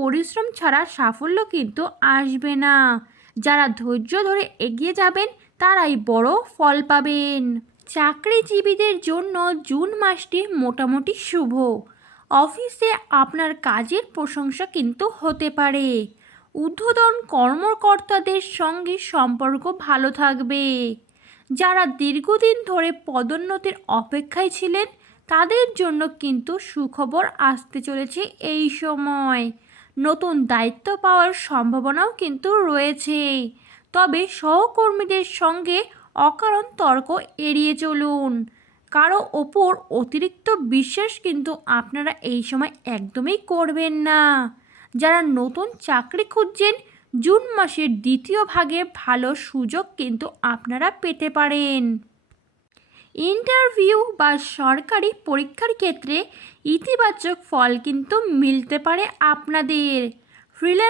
পরিশ্রম ছাড়া সাফল্য কিন্তু আসবে না। যারা ধৈর্য ধরে এগিয়ে যাবেন তারাই বড় ফল পাবেন। চাকরিজীবীদের জন্য জুন মাসটি মোটামুটি শুভ। অফিসে আপনার কাজের প্রশংসা কিন্তু হতে পারে। ঊর্ধ্বতন কর্মকর্তাদের সঙ্গে সম্পর্ক ভালো থাকবে। যারা দীর্ঘদিন ধরে পদোন্নতির অপেক্ষায় ছিলেন তাদের জন্য কিন্তু সুখবর আসতে চলেছে এই সময়। নতুন দায়িত্ব পাওয়ার সম্ভাবনাও কিন্তু রয়েছে। তবে সহকর্মীদের সঙ্গে অকারণ তর্ক এড়িয়ে চলুন। কারো ওপর অতিরিক্ত বিশ্বাস কিন্তু আপনারা এই সময় একদমই করবেন না। যারা নতুন চাকরি খুঁজছেন জুন মাসের দ্বিতীয় ভাগে ভালো সুযোগ কিন্তু আপনারা পেতে পারেন। ইন্টারভিউ বা সরকারি পরীক্ষার ক্ষেত্রে ইতিবাচক ফল কিন্তু মিলতে পারে আপনাদের। ফ্রিল্যান্স